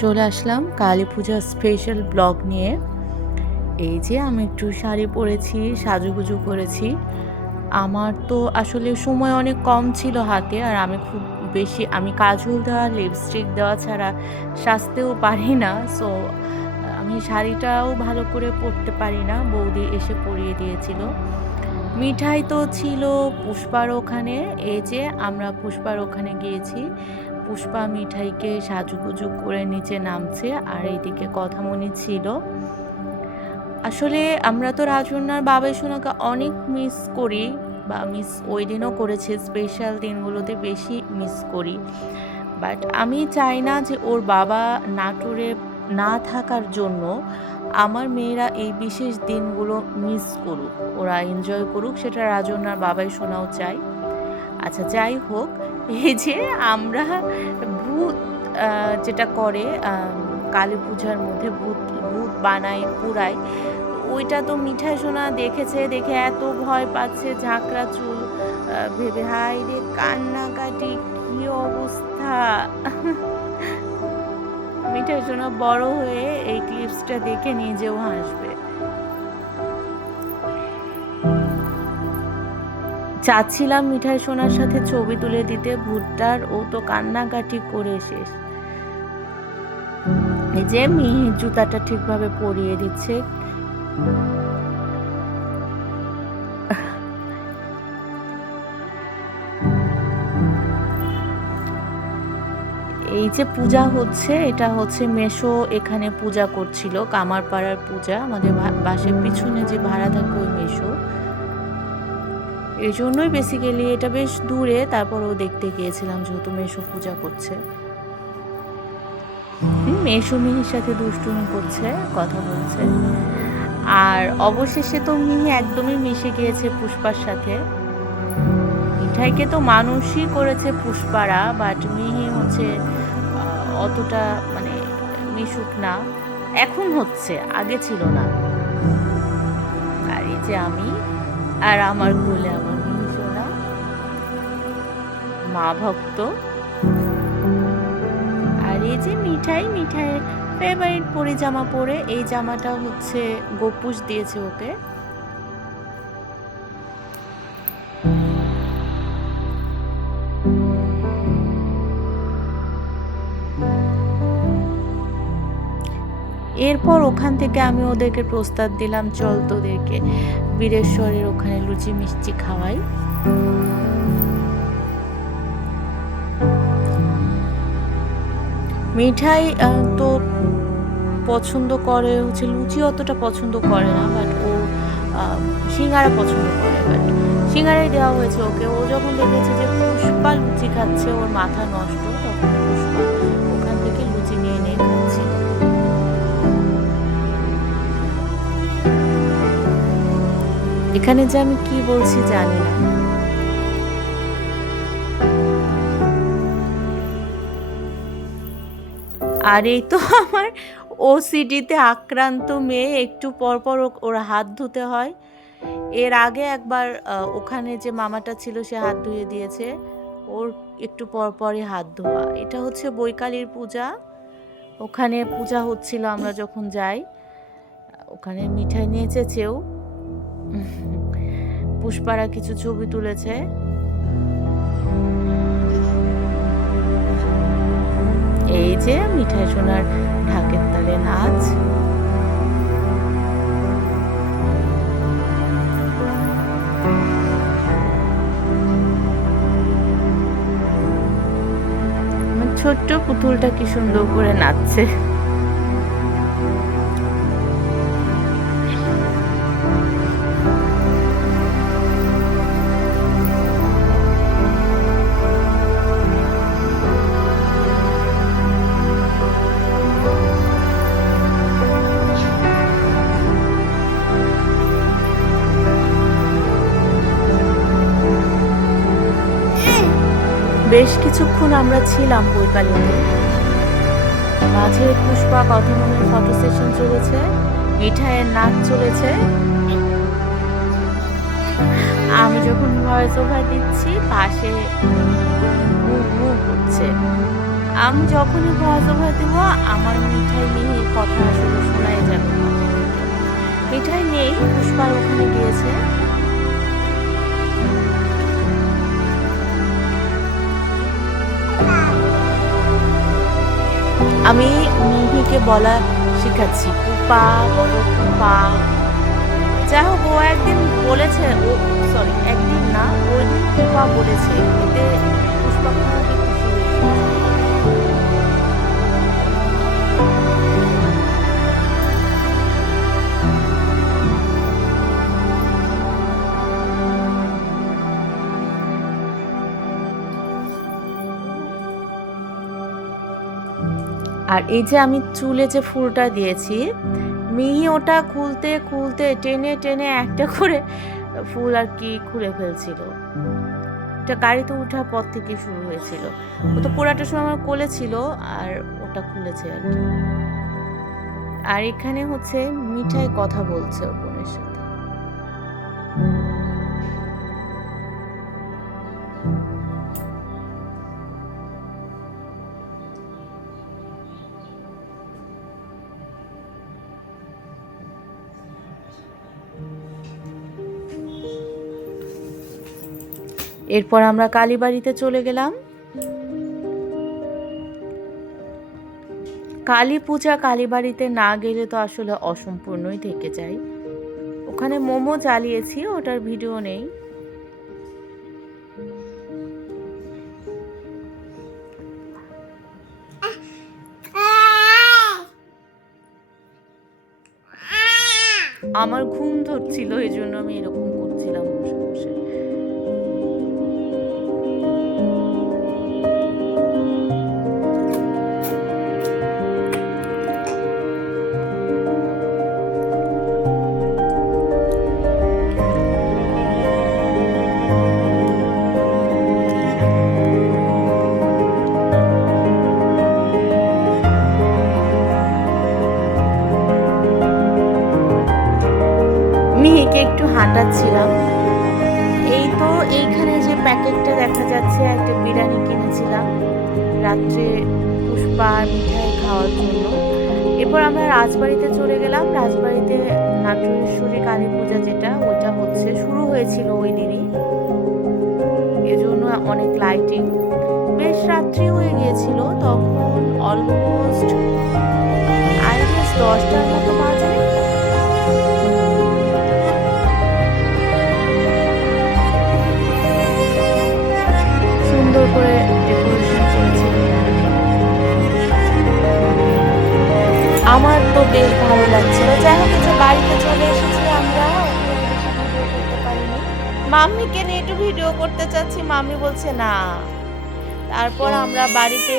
চলে আসলাম কালী পূজার special blog নিয়ে। এই যে আমি একটু শাড়ি পরেছি, সাজুগুজু করেছি। আমার তো আসলে সময় অনেক কম ছিল হাতে আর আমি খুব বেশি, আমি কাজল দেওয়া লিপস্টিক দেওয়া ছাড়া সাজতেও পারি না। সো আমি শাড়িটাও ভালো করে পরতে পারি না, বৌদি এসে পরিয়ে দিয়েছিল। মিঠাই তো ছিল পুষ্পার ওখানে, এই যে আমরা পুষ্পার ওখানে গিয়েছি। পুষ্পা মিঠাইকে সাজুগুজু করে নিচে নামছে আর এইদিকে কথামণি ছিল। আসলে আমরা তো রাজন্যার বাবাই সোনাকে অনেক মিস করি বা মিস ওই দিনও করেছি স্পেশাল দিনগুলোতে বেশি মিস করি। বাট আমি চাই না যে ওর বাবা নাটোরে না থাকার জন্য আমার মেয়েরা এই বিশেষ দিনগুলো মিস করুক, ওরা এনজয় করুক, সেটা রাজন্যার বাবাই শোনাও চাই আচ্ছা যাই হোক, এই যে আমরা ভূত যেটা করে কালী পূজার মধ্যে ভূত ভূত বানায়, পুরায়, ওইটা তো মিঠাই সোনা দেখেছে, দেখে এত ভয় পাচ্ছে, ঝাঁকড়া চুল ভেবে হাই রে কান্নাকাটি, কি অবস্থা? মিঠাই সোনা বড় হয়ে এই ক্লিপসটা দেখে নিজেও হাসবে। চাচ্ছিলাম মিঠাই সোনার সাথে ছবি তুলে দিতে, ভুট্টার ও তো কান্নাকাটি করে শেষ। এই যে মিহি জুতাটা ঠিকভাবে পরিয়ে দিচ্ছে। এই যে পূজা হচ্ছে, এটা হচ্ছে মেশো, এখানে পূজা করছিল, কামারপাড়ার পূজা। আমাদের বাসার পিছনে যে ভাড়া থাকে এই জন্যই বেসিক্যালি এটা বেশ দূরে তারপরও দেখতে গিয়েছিলাম যেহেতু মেশো পূজা করছে। মেশো মিহির সাথে দুষ্টুমি করছে, কথা বলছে। আর অবশেষে তো মিহি একদমই মিশে গিয়েছে পুষ্পার সাথে। মিঠাইকে তো মানুষই করেছে পুষ্পারা বাট মিহি হচ্ছে অতটা মানে মিশুক না। এখন হচ্ছে, আগে ছিল না। আর এই যে আমি আর আমার কোলে আমার মা ভক্ত। আর এই যে মিঠাই, মিঠাইয়ের ফেভারিট পরে জামা পরে এই জামাটা হচ্ছে গোপুষ দিয়েছে ওকে। এরপর ওখান থেকে আমি ওদেরকে প্রস্তাব দিলাম, চল তোদেরকে বীরেশ্বরের ওখানে লুচি মিষ্টি খাওয়াই। মিঠাই তো পছন্দ করে, হচ্ছে লুচি অতটা পছন্দ করে না বাট ও সিঙ্গারা পছন্দ করে বাট সিঙ্গারাই দেওয়া হয়েছে ওকে। ও যখন দেখেছে যে পুষ্পা লুচি খাচ্ছে, ওর মাথা নষ্ট, তখন ওখান থেকে লুচি নিয়ে এখানে যে আমি কি বলছি জানি না। আর এই তো আমার ওসিডিতে আক্রান্ত মেয়ে, একটু পর পর ও- ওর হাত ধুতে হয়। এর আগে একবার ওখানে যে মামাটা ছিল, সে হাত ধুয়ে দিয়েছে। ওর একটু পরপরই হাত ধোয়া। এটা হচ্ছে বৈকালীর পূজা। ওখানে পূজা হচ্ছিল, আমরা যখন যাই, ওখানে মিঠাই নিয়েছে চেয়েও পুষ্পারা কিছু ছবি তুলেছে। মিঠাই সোনার ঢাকের তালে নাচ। ছোট্ট পুতুলটা কি সুন্দর করে নাচছে। কিছুক্ষণ আমরা ছিলাম বৈকালীতে মাঝে পুষ্পা কথমনের ফটো সেশন চলেছে, মিঠাইয়ের নাচ চলেছে। আমি যখন ভয়েস ওভার দিচ্ছি, পাশে হচ্ছে। আমি যখনই ভয়েস ওভার দেব, আমার মিঠাই মিহির কথা আসলে শোনাই যাবে। মিঠাই নেই, পুষ্পার ওখানে গিয়েছে। আমি মিহিকে বলা শিখাচ্ছি পা বলো পুপা। যাই হোক, ও একদিন বলেছে, ও সরি একদিন না, ওই দিন বলেছে, এতে আর এই যে আমি চুলে যে ফুলটা দিয়েছি, মিহি ওটা খুলতে খুলতে টেনে টেনে একটা করে ফুল আর কি খুলে ফেলছিল। এটা গাড়িতে ওঠার পর থেকে শুরু হয়েছিল। ও তো পোড়াটার সময় আমার কোলে ছিল আর ওটা খুলেছে আর কি। আর এখানে হচ্ছে মিঠাই কথা বলছে ওর এরপর আমরা কালীবাড়িতে চলে গেলাম। কালী পূজা কালীবাড়িতে না গেলে তো আসলে অসম্পূর্ণই থেকে যায়। ওখানে মোমো জ্বালিয়েছি, ওটার ভিডিও নেই। আমার ঘুম ধরছিল এই জন্য আমি এরকম রাত্রে পুষ্পা মিঠাই খাওয়ার জন্য। এরপর আমরা রাজবাড়িতে চলে গেলাম। রাজবাড়িতে নাট্যেশ্বরী কালী পূজা যেটা, ওটা হচ্ছে শুরু হয়েছিল ওই দিনই। এজন্য অনেক লাইটিং বেশ রাত্রি হয়ে গিয়েছিল। তখন অলমোস্ট আই গেস দশটার মতো বাজে। আমার তো বেশ ভালো লাগছিল যাই হোক যে বাড়িতে চলে এসেছি আমরা। মাম্মিকে নিয়ে একটু ভিডিও করতে চাচ্ছি। মাম্মি বলছে, না। তারপর আমরা বাড়িতে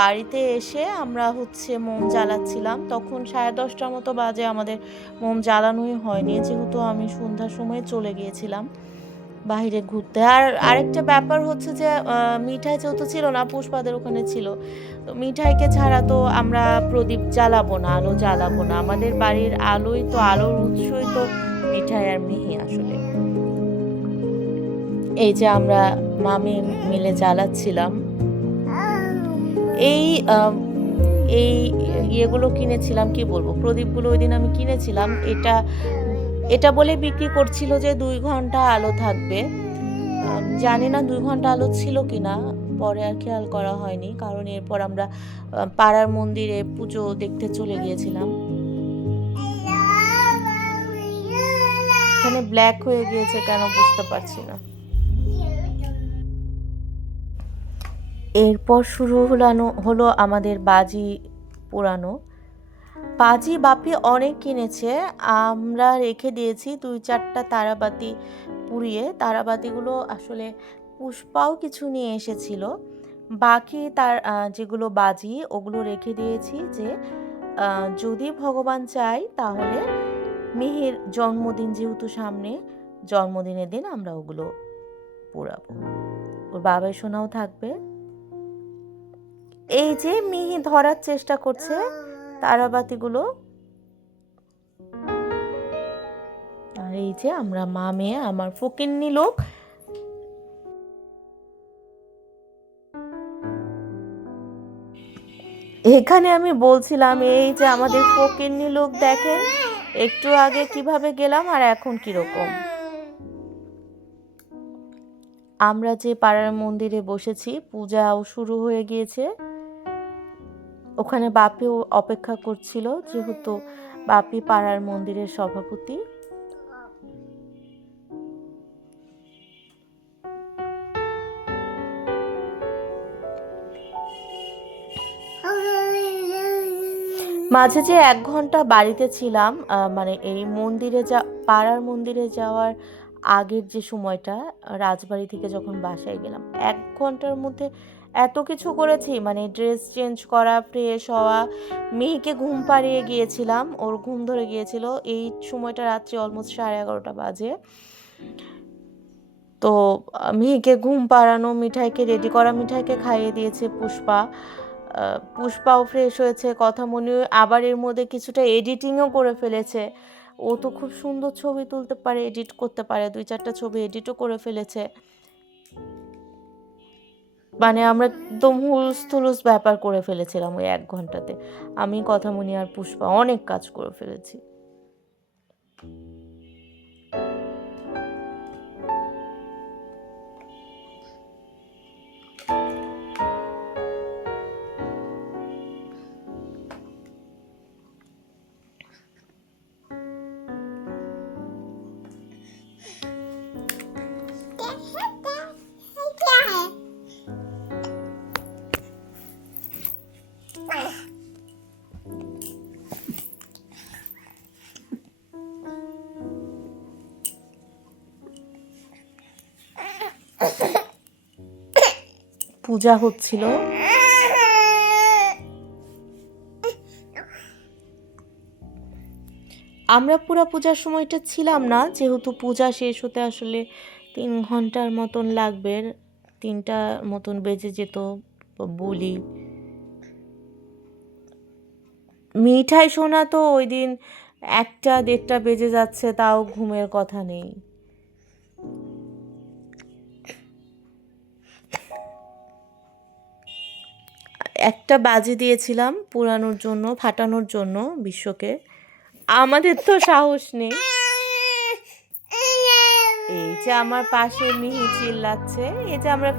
বাড়িতে এসে আমরা হচ্ছে মোম জ্বালাচ্ছিলাম। তখন সাড়ে দশটার মতো বাজে আমাদের মোম জ্বালানোই হয়নি। যেহেতু আমি সন্ধ্যার সময় চলে গিয়েছিলাম। বাইরে ঘুরতে। আর আরেকটা ব্যাপার হচ্ছে যে মিঠাই যেহেতু ছিল না, পুষ্পাদের ওখানে ছিল। তো মিঠাইকে ছাড়া তো আমরা প্রদীপ জ্বালাবো না, আলো জ্বালাবো না। আমাদের বাড়ির আলোই তো, আলোর উৎসই তো মিঠাই আর মিহি আসলে। এই যে আমরা মামি মিলে জ্বালাচ্ছিলাম। এই এই ইয়েগুলো কিনেছিলাম, কি বলব? প্রদীপগুলো ওই দিন আমি কিনেছিলাম। এটা এটা বলে বিক্রি করছিল যে দুই ঘণ্টা আলো থাকবে। জানি না দুই ঘণ্টা আলো ছিল কি না পরে আর খেয়াল করা হয়নি, কারণ এরপর আমরা পাড়ার মন্দিরে পুজো দেখতে চলে গিয়েছিলাম। এখানে ব্ল্যাক হয়ে গিয়েছে কেন বুঝতে পারছি না। এরপর শুরু হলানো, হলো আমাদের বাজি পোড়ানো। বাজি বাপি অনেক কিনেছে। আমরা রেখে দিয়েছি দুই চারটা তারাবাতি পুড়িয়ে। তারাবাতিগুলো আসলে পুষ্পাও কিছু নিয়ে এসেছিল। বাকি তার যেগুলো বাজি, ওগুলো রেখে দিয়েছি যে যদি ভগবান চায় তাহলে মিহির জন্মদিন যেহেতু সামনে, জন্মদিনের দিন আমরা ওগুলো পোড়াবো ওর বাবার সোনাও থাকবে। এই যে মিহি ধরার চেষ্টা করছে তারাবাতিগুলো। আর এই যে আমরা মা মেয়ে, আমার ফকিন্নি লোক। এখানে আমি বলছিলাম, এই যে আমাদের ফকিরনি লোক দেখেন, একটু আগে কীভাবে গেলাম আর এখন কীরকম। আমরা যে পাড়ার মন্দিরে বসেছি, পূজাও শুরু হয়ে গিয়েছে। ওখানে বাপিও অপেক্ষা করছিল, যেহেতু বাপি পাড়ার মন্দিরের সভাপতি। মাঝে যে এক ঘণ্টা বাড়িতে ছিলাম মানে এই মন্দিরে যা, পাড়ার মন্দিরে যাওয়ার আগের যে সময়টা, রাজবাড়ি থেকে যখন বাসায় গেলাম, এক ঘণ্টার মধ্যে এত কিছু করেছি মানে ড্রেস চেঞ্জ করা ফ্রেশ হওয়া। মেয়েকে ঘুম পাড়িয়ে গিয়েছিলাম, ওর ঘুম ধরে গিয়েছিল। এই সময়টা রাত্রি অলমোস্ট সাড়ে এগারোটা বাজে। তো মেয়েকে ঘুম পাড়ানো, মিঠাইকে রেডি করা, মিঠাইকে খাইয়ে দিয়েছে পুষ্পা। পুষ্পাও ফ্রেশ হয়েছে, কথা মনে আবার এর মধ্যে কিছুটা এডিটিংও করে ফেলেছে। ও তো খুব সুন্দর ছবি তুলতে পারে এডিট করতে পারে, দুই চারটা ছবি এডিটও করে ফেলেছে। মানে আমরা একদম হুলস থুলুস ব্যাপার করে ফেলেছিলাম ওই এক ঘন্টাতে। আমি কথা কথামণি আর পুষ্পা অনেক কাজ করে ফেলেছি। পূজা হচ্ছিল। আমরা পুরা পূজার সময়টা ছিলাম না, যেহেতু পূজা শেষ হতে আসলে তিন ঘণ্টার মতন লাগবে, তিনটা মতন বেজে যেত, বলি। মিঠাই শোনা তো ওই দিন একটা দেড়টা বেজে যাচ্ছে, তাও ঘুমের কথা নেই। একটা বাজি দিয়েছিলাম পুরানোর জন্য, ফাটানোর জন্য বিশ্বকে। আমাদের তো সাহস নেই। এই যে আমার পাশে মিহি চিল্লাচ্ছে, এই যে আমরা